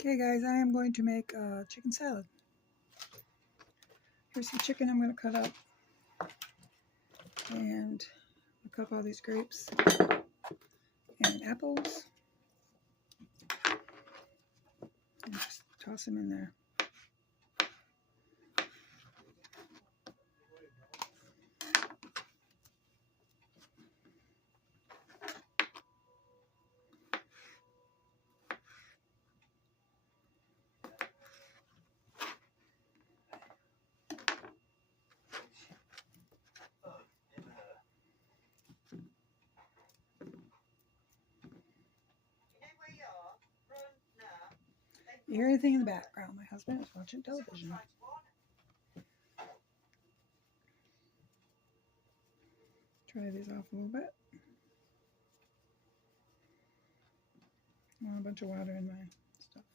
Okay guys, I am going to make a chicken salad. Here's some chicken I'm going to cut up. And I'll cut up all these grapes and apples. And just toss them in there. You hear anything in the background? My husband is watching television. Try these off a little bit. I want a bunch of water in my stuff.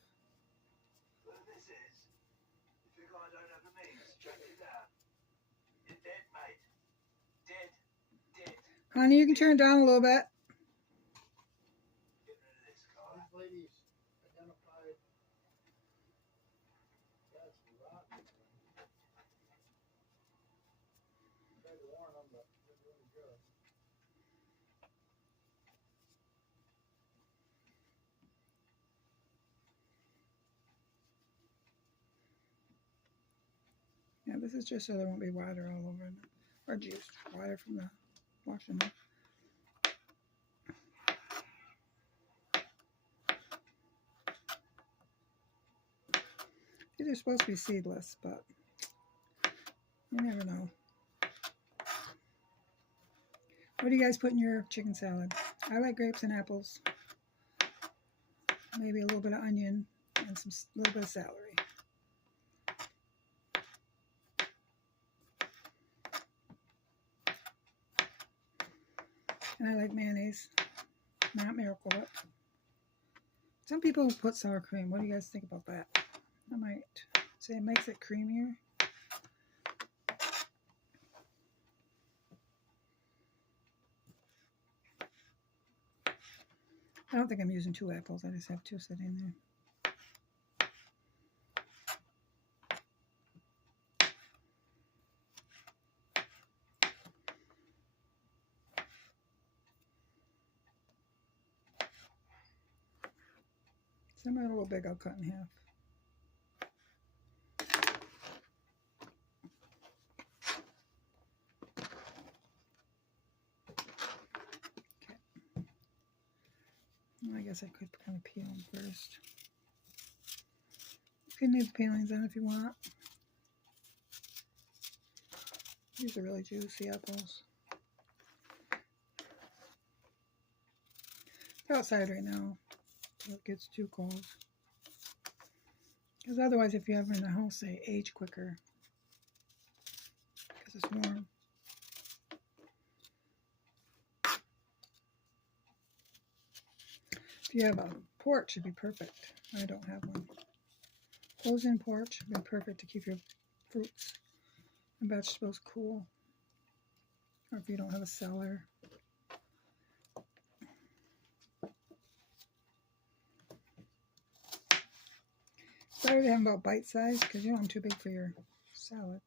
This is, if you guys don't have the means, check it out. You're dead, mate. Dead. Honey, you can turn it down a little bit. Get rid of this guy. These ladies identified that's rotten. I tried to warn them, but they're really good. Yeah, this is just so there won't be water all over it. Or juice. Water from the washing. These are supposed to be seedless, but you never know. What do you guys put in your chicken salad? I like grapes and apples. Maybe a little bit of onion and some little bit of celery. And I like mayonnaise, not Miracle Whip. Some people put sour cream. What do you guys think about that? I might say it makes it creamier. I don't think I'm using 2 apples. I just have 2 sitting there. Some are a little big, I'll cut in half. Okay. Well, I guess I could kind of peel them first. You can leave the peelings in if you want. These are really juicy apples. They're outside right now. So it gets too cold. Because otherwise, if you have them in the house, they age quicker. Because it's warm. If you have a porch, it'd be perfect. I don't have one. Closed-in porch would be perfect to keep your fruits and vegetables cool. Or if you don't have a cellar. Better to have them about bite size because you don't want them too big for your salad.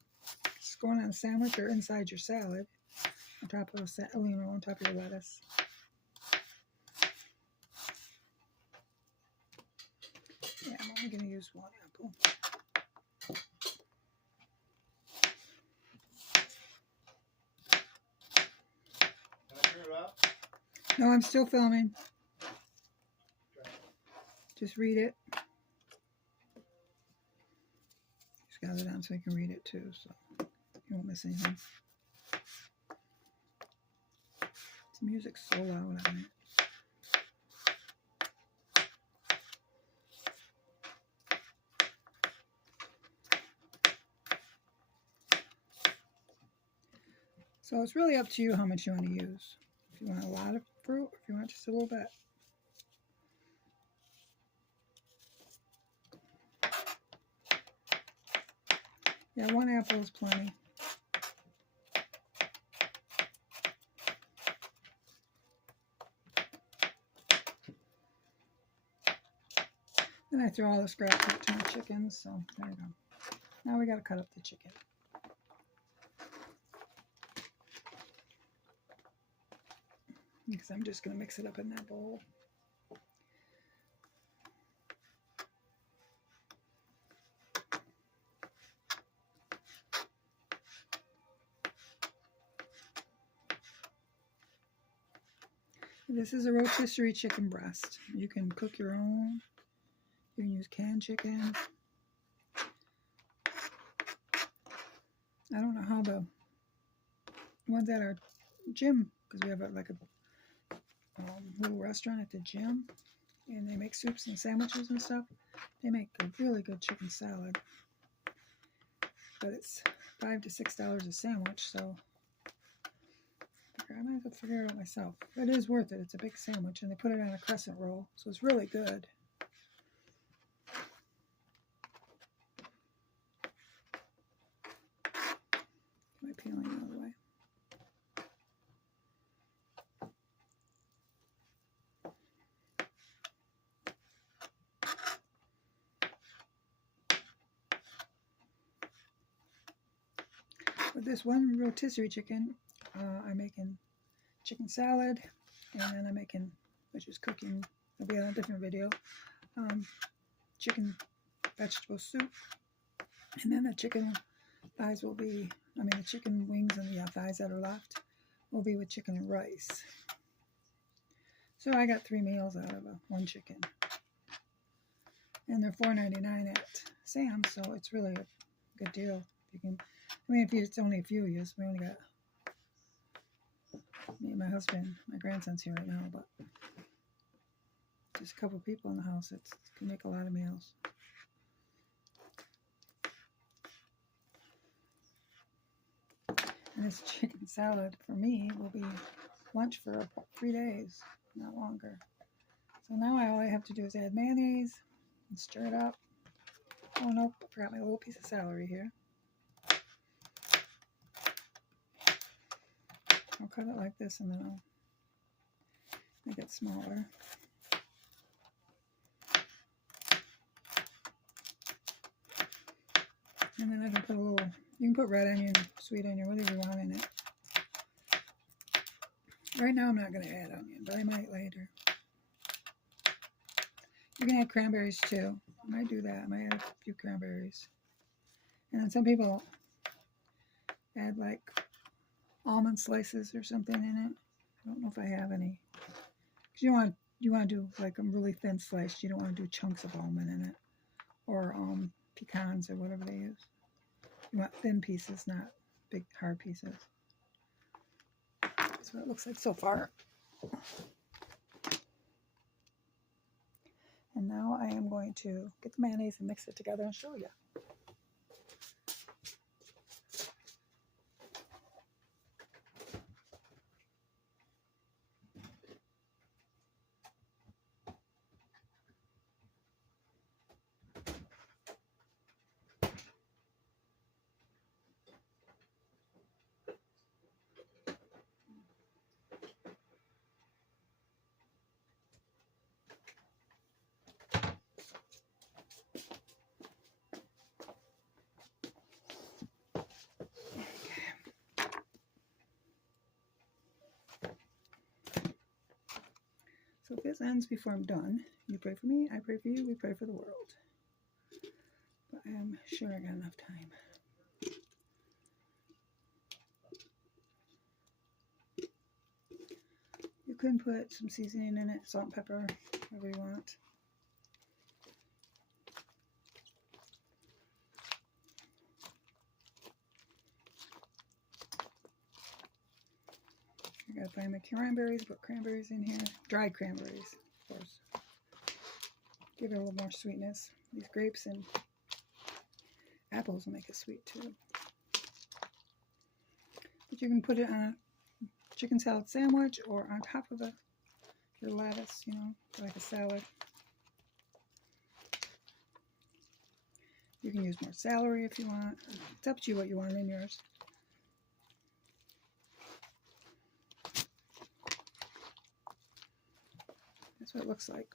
It's going on a sandwich or inside your salad, on top of on top of your lettuce. Yeah, I'm only going to use 1 apple. Can I turn it up? No, I'm still filming. Just read it. Just got it on so you can read it too, so you won't miss anything. The music's so loud on it. So it's really up to you how much you want to use. If you want a lot of fruit, or if you want just a little bit. Yeah, 1 apple is plenty. Then I throw all the scraps out to my chickens, so there you go. Now we gotta cut up the chicken. Because I'm just gonna mix it up in that bowl. This is a rotisserie chicken breast. You can cook your own. You can use canned chicken. I don't know how the ones at our gym, because we have like a little restaurant at the gym, and they make soups and sandwiches and stuff. They make a really good chicken salad, but it's $5 to $6 a sandwich, so I might have to figure it out myself. But it is worth it. It's a big sandwich, and they put it on a crescent roll, so it's really good. Get my peeling out of the way. With this one rotisserie chicken, I'm making chicken salad, and then I'm making, which is cooking, it'll be on a different video, chicken vegetable soup, and then the chicken thighs will be, the chicken wings and the thighs that are left will be with chicken and rice. So I got 3 meals out of one chicken, and they're $4.99 at Sam's, so it's really a good deal. You can, if it's only a few of you, we only got me and my husband. My grandson's here right now, but just a couple people in the house. It can make a lot of meals. And this chicken salad for me will be lunch for 3 days, not longer. So now all I have to do is add mayonnaise and stir it up. Oh nope, I forgot my little piece of celery here. I'll cut it like this, and then I'll make it smaller. And then I can put a little, you can put red onion, sweet onion, whatever you want in it. Right now I'm not going to add onion, but I might later. You can add cranberries too. I might do that. I might add a few cranberries. And then some people add like almond slices or something in it. I don't know if I have any. Because you want to do like a really thin slice. You don't want to do chunks of almond in it, or pecans or whatever they use. You want thin pieces, not big hard pieces. That's what it looks like so far. And now I am going to get the mayonnaise and mix it together and show you. So if this ends before I'm done, you pray for me, I pray for you, we pray for the world. But I'm sure I got enough time. You can put some seasoning in it, salt and pepper, whatever you want. I gotta find my cranberries, put cranberries in here. Dried cranberries, of course. Give it a little more sweetness. These grapes and apples will make it sweet too. But you can put it on a chicken salad sandwich or on top of your lettuce, like a salad. You can use more celery if you want. It's up to you what you want in yours. That's what it looks like.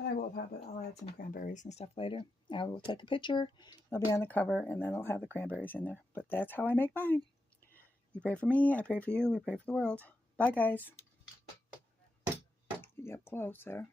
But I will have it. I'll add some cranberries and stuff later. I will take a picture. They'll be on the cover, and then I'll have the cranberries in there. But that's how I make mine. You pray for me. I pray for you. We pray for the world. Bye, guys. Get you up close there.